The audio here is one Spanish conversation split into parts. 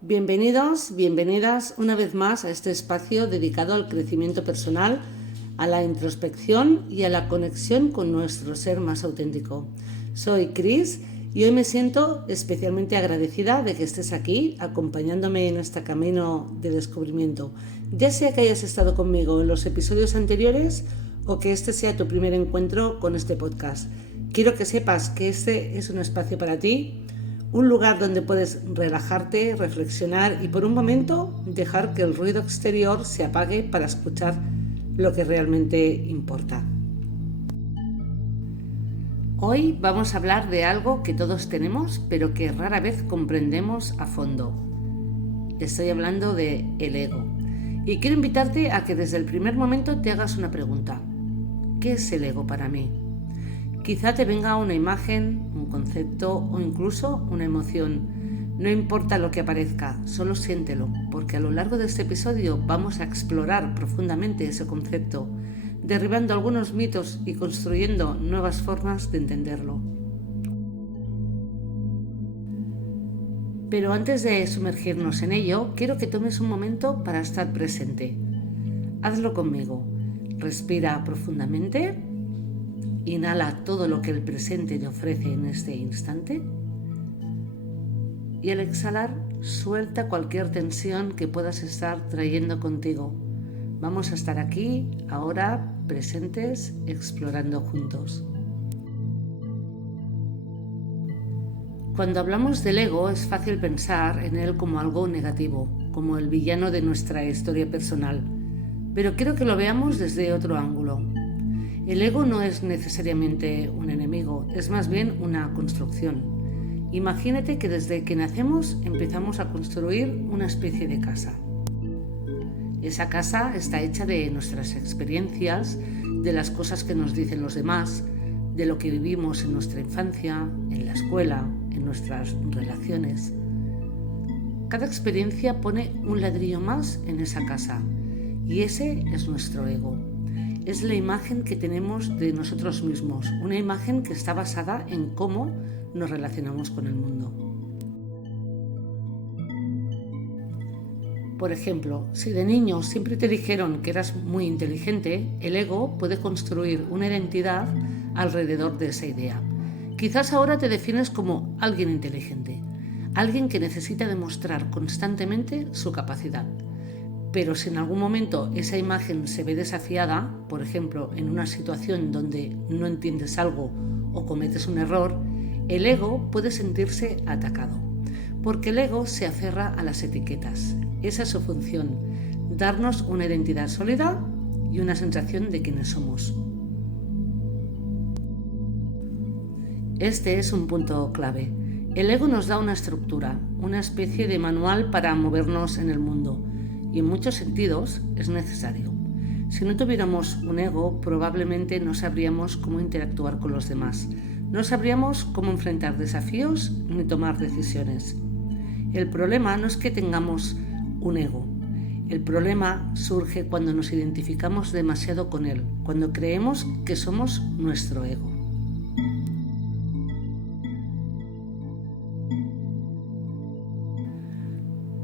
Bienvenidos, bienvenidas una vez más a este espacio dedicado al crecimiento personal, a la introspección y a la conexión con nuestro ser más auténtico. Soy Cris y hoy me siento especialmente agradecida de que estés aquí acompañándome en este camino de descubrimiento. Ya sea que hayas estado conmigo en los episodios anteriores o que este sea tu primer encuentro con este podcast. Quiero que sepas que este es un espacio para ti, un lugar donde puedes relajarte, reflexionar y por un momento dejar que el ruido exterior se apague para escuchar lo que realmente importa. Hoy vamos a hablar de algo que todos tenemos, pero que rara vez comprendemos a fondo. Estoy hablando de el ego. Y quiero invitarte a que desde el primer momento te hagas una pregunta. ¿Qué es el ego para mí? Quizá te venga una imagen, un concepto o incluso una emoción. No importa lo que aparezca, solo siéntelo, porque a lo largo de este episodio vamos a explorar profundamente ese concepto, derribando algunos mitos y construyendo nuevas formas de entenderlo. Pero antes de sumergirnos en ello, quiero que tomes un momento para estar presente. Hazlo conmigo. Respira profundamente. Inhala todo lo que el presente te ofrece en este instante y al exhalar suelta cualquier tensión que puedas estar trayendo contigo. Vamos a estar aquí, ahora, presentes, explorando juntos. Cuando hablamos del ego es fácil pensar en él como algo negativo, como el villano de nuestra historia personal, pero quiero que lo veamos desde otro ángulo. El ego no es necesariamente un enemigo, es más bien una construcción. Imagínate que desde que nacemos empezamos a construir una especie de casa. Esa casa está hecha de nuestras experiencias, de las cosas que nos dicen los demás, de lo que vivimos en nuestra infancia, en la escuela, en nuestras relaciones. Cada experiencia pone un ladrillo más en esa casa y ese es nuestro ego. Es la imagen que tenemos de nosotros mismos, una imagen que está basada en cómo nos relacionamos con el mundo. Por ejemplo, si de niño siempre te dijeron que eras muy inteligente, el ego puede construir una identidad alrededor de esa idea. Quizás ahora te defines como alguien inteligente, alguien que necesita demostrar constantemente su capacidad. Pero si en algún momento esa imagen se ve desafiada, por ejemplo, en una situación donde no entiendes algo o cometes un error, el ego puede sentirse atacado, porque el ego se aferra a las etiquetas. Esa es su función, darnos una identidad sólida y una sensación de quiénes somos. Este es un punto clave. El ego nos da una estructura, una especie de manual para movernos en el mundo. Y en muchos sentidos es necesario. Si no tuviéramos un ego, probablemente no sabríamos cómo interactuar con los demás. No sabríamos cómo enfrentar desafíos ni tomar decisiones. El problema no es que tengamos un ego. El problema surge cuando nos identificamos demasiado con él, cuando creemos que somos nuestro ego.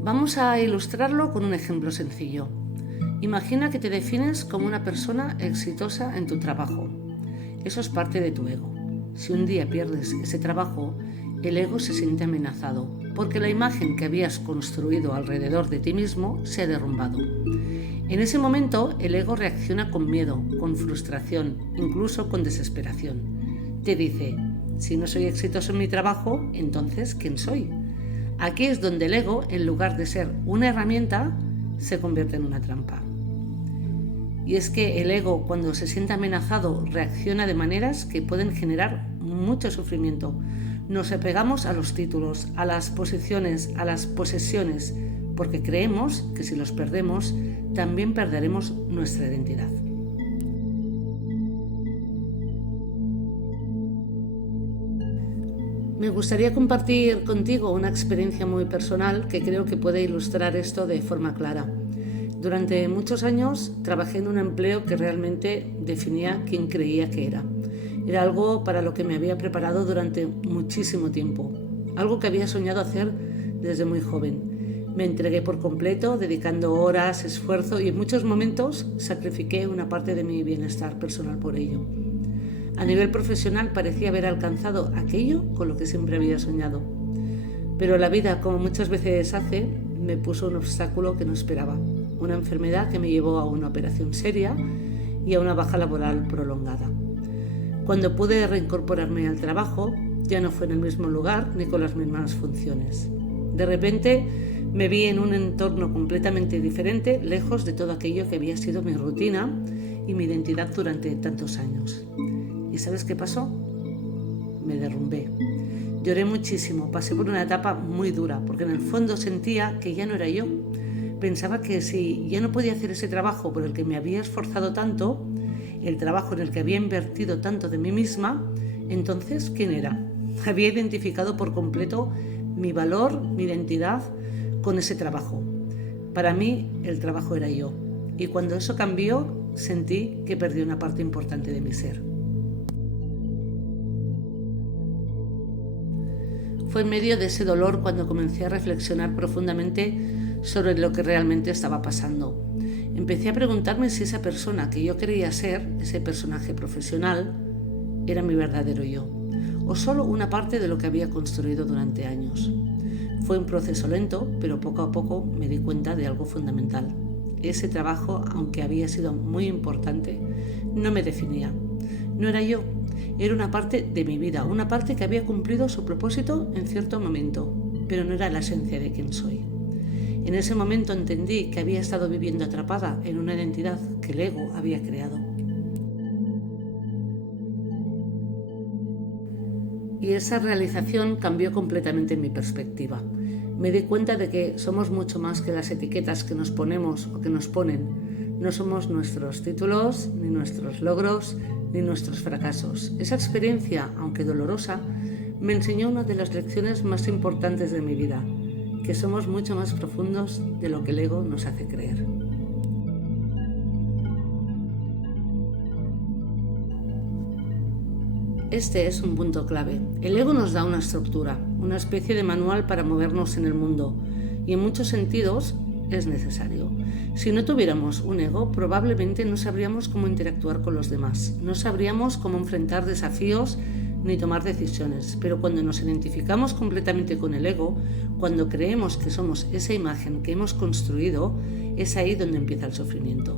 Vamos a ilustrarlo con un ejemplo sencillo. Imagina que te defines como una persona exitosa en tu trabajo. Eso es parte de tu ego. Si un día pierdes ese trabajo, el ego se siente amenazado, porque la imagen que habías construido alrededor de ti mismo se ha derrumbado. En ese momento, el ego reacciona con miedo, con frustración, incluso con desesperación. Te dice, si no soy exitoso en mi trabajo, entonces, ¿quién soy? Aquí es donde el ego, en lugar de ser una herramienta, se convierte en una trampa. Y es que el ego, cuando se siente amenazado, reacciona de maneras que pueden generar mucho sufrimiento. Nos apegamos a los títulos, a las posiciones, a las posesiones, porque creemos que si los perdemos, también perderemos nuestra identidad. Me gustaría compartir contigo una experiencia muy personal que creo que puede ilustrar esto de forma clara. Durante muchos años trabajé en un empleo que realmente definía quién creía que era. Era algo para lo que me había preparado durante muchísimo tiempo, algo que había soñado hacer desde muy joven. Me entregué por completo, dedicando horas, esfuerzo y en muchos momentos sacrifiqué una parte de mi bienestar personal por ello. A nivel profesional parecía haber alcanzado aquello con lo que siempre había soñado. Pero la vida, como muchas veces hace, me puso un obstáculo que no esperaba. Una enfermedad que me llevó a una operación seria y a una baja laboral prolongada. Cuando pude reincorporarme al trabajo, ya no fue en el mismo lugar ni con las mismas funciones. De repente me vi en un entorno completamente diferente, lejos de todo aquello que había sido mi rutina y mi identidad durante tantos años. ¿Y sabes qué pasó? Me derrumbé. Lloré muchísimo, pasé por una etapa muy dura, porque en el fondo sentía que ya no era yo. Pensaba que si ya no podía hacer ese trabajo por el que me había esforzado tanto, el trabajo en el que había invertido tanto de mí misma, entonces, ¿quién era? Había identificado por completo mi valor, mi identidad con ese trabajo. Para mí, el trabajo era yo. Y cuando eso cambió, sentí que perdí una parte importante de mi ser. Fue en medio de ese dolor cuando comencé a reflexionar profundamente sobre lo que realmente estaba pasando. Empecé a preguntarme si esa persona que yo creía ser, ese personaje profesional, era mi verdadero yo, o solo una parte de lo que había construido durante años. Fue un proceso lento, pero poco a poco me di cuenta de algo fundamental. Ese trabajo, aunque había sido muy importante, no me definía. No era yo, era una parte de mi vida, una parte que había cumplido su propósito en cierto momento, pero no era la esencia de quien soy. En ese momento entendí que había estado viviendo atrapada en una identidad que el ego había creado. Y esa realización cambió completamente mi perspectiva. Me di cuenta de que somos mucho más que las etiquetas que nos ponemos o que nos ponen. No somos nuestros títulos, ni nuestros logros, ni nuestros fracasos. Esa experiencia, aunque dolorosa, me enseñó una de las lecciones más importantes de mi vida, que somos mucho más profundos de lo que el ego nos hace creer. Este es un punto clave. El ego nos da una estructura, una especie de manual para movernos en el mundo, y en muchos sentidos es necesario. Si no tuviéramos un ego, probablemente no sabríamos cómo interactuar con los demás, no sabríamos cómo enfrentar desafíos ni tomar decisiones, pero cuando nos identificamos completamente con el ego, cuando creemos que somos esa imagen que hemos construido, es ahí donde empieza el sufrimiento.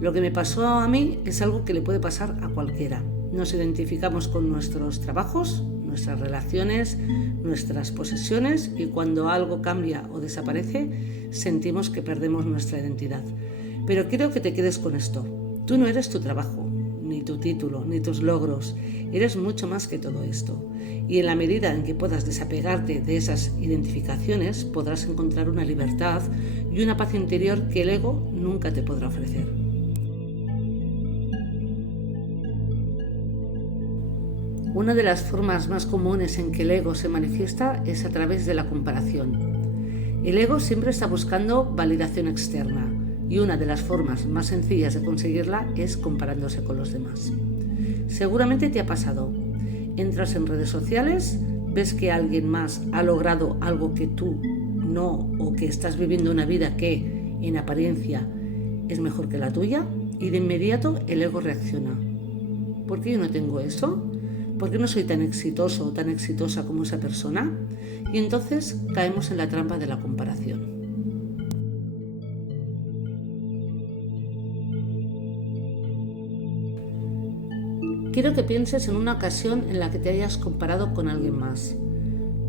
Lo que me pasó a mí es algo que le puede pasar a cualquiera. Nos identificamos con nuestros trabajos, nuestras relaciones, nuestras posesiones, y cuando algo cambia o desaparece, sentimos que perdemos nuestra identidad. Pero quiero que te quedes con esto. Tú no eres tu trabajo, ni tu título, ni tus logros. Eres mucho más que todo esto. Y en la medida en que puedas desapegarte de esas identificaciones, podrás encontrar una libertad y una paz interior que el ego nunca te podrá ofrecer. Una de las formas más comunes en que el ego se manifiesta es a través de la comparación. El ego siempre está buscando validación externa, y una de las formas más sencillas de conseguirla es comparándose con los demás. Seguramente te ha pasado. Entras en redes sociales, ves que alguien más ha logrado algo que tú no, o que estás viviendo una vida que, en apariencia, es mejor que la tuya, y de inmediato el ego reacciona. ¿Por qué yo no tengo eso? ¿Por qué no soy tan exitoso o tan exitosa como esa persona? Y entonces caemos en la trampa de la comparación. Quiero que pienses en una ocasión en la que te hayas comparado con alguien más.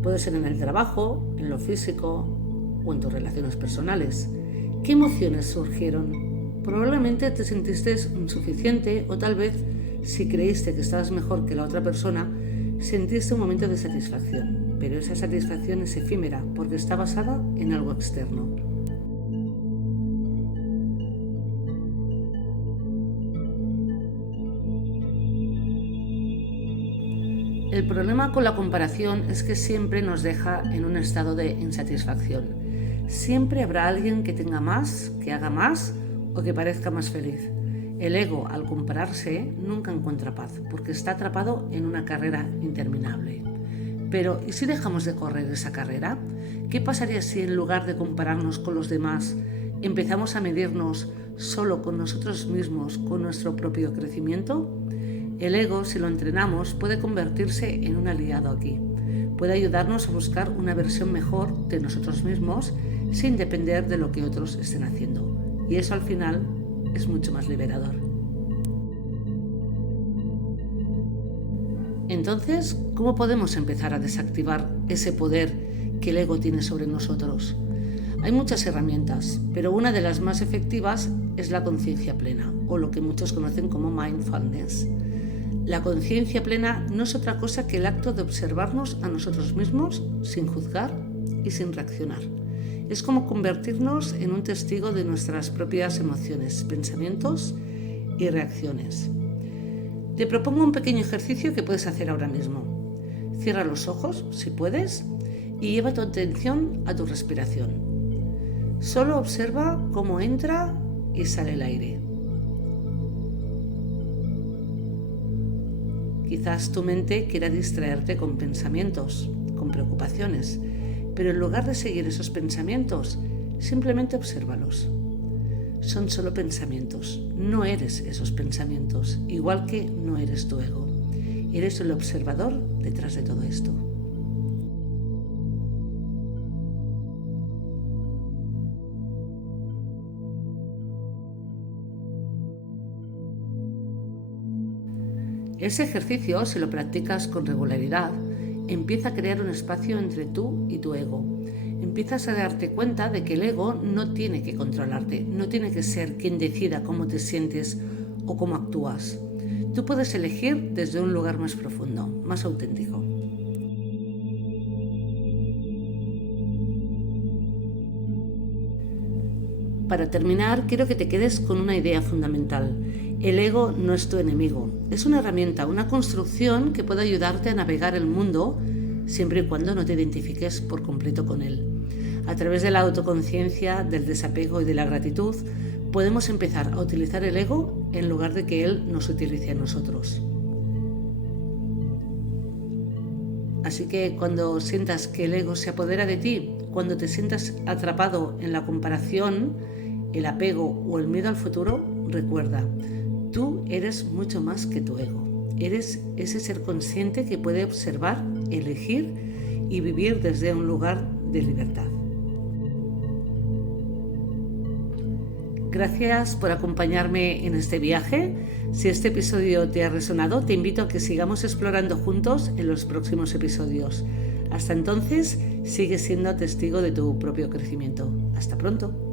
Puede ser en el trabajo, en lo físico o en tus relaciones personales. ¿Qué emociones surgieron? Probablemente te sentiste insuficiente, o tal vez, si creíste que estabas mejor que la otra persona, sentiste un momento de satisfacción, pero esa satisfacción es efímera porque está basada en algo externo. El problema con la comparación es que siempre nos deja en un estado de insatisfacción. Siempre habrá alguien que tenga más, que haga más o que parezca más feliz. El ego, al compararse, nunca encuentra paz, porque está atrapado en una carrera interminable. Pero, ¿y si dejamos de correr esa carrera? ¿Qué pasaría si en lugar de compararnos con los demás, empezamos a medirnos solo con nosotros mismos, con nuestro propio crecimiento? El ego, si lo entrenamos, puede convertirse en un aliado aquí. Puede ayudarnos a buscar una versión mejor de nosotros mismos sin depender de lo que otros estén haciendo. Y eso al final es mucho más liberador. Entonces, ¿cómo podemos empezar a desactivar ese poder que el ego tiene sobre nosotros? Hay muchas herramientas, pero una de las más efectivas es la conciencia plena, o lo que muchos conocen como mindfulness. La conciencia plena no es otra cosa que el acto de observarnos a nosotros mismos sin juzgar y sin reaccionar. Es como convertirnos en un testigo de nuestras propias emociones, pensamientos y reacciones. Te propongo un pequeño ejercicio que puedes hacer ahora mismo. Cierra los ojos, si puedes, y lleva tu atención a tu respiración. Solo observa cómo entra y sale el aire. Quizás tu mente quiera distraerte con pensamientos, con preocupaciones, pero en lugar de seguir esos pensamientos, simplemente obsérvalos. Son solo pensamientos, no eres esos pensamientos, igual que no eres tu ego. Eres el observador detrás de todo esto. Ese ejercicio, si lo practicas con regularidad, empieza a crear un espacio entre tú y tu ego. Empiezas a darte cuenta de que el ego no tiene que controlarte, no tiene que ser quien decida cómo te sientes o cómo actúas. Tú puedes elegir desde un lugar más profundo, más auténtico. Para terminar, quiero que te quedes con una idea fundamental. El ego no es tu enemigo, es una herramienta, una construcción que puede ayudarte a navegar el mundo siempre y cuando no te identifiques por completo con él. A través de la autoconciencia, del desapego y de la gratitud, podemos empezar a utilizar el ego en lugar de que él nos utilice a nosotros. Así que cuando sientas que el ego se apodera de ti, cuando te sientas atrapado en la comparación, el apego o el miedo al futuro, recuerda, tú eres mucho más que tu ego. Eres ese ser consciente que puede observar, elegir y vivir desde un lugar de libertad. Gracias por acompañarme en este viaje. Si este episodio te ha resonado, te invito a que sigamos explorando juntos en los próximos episodios. Hasta entonces, sigue siendo testigo de tu propio crecimiento. Hasta pronto.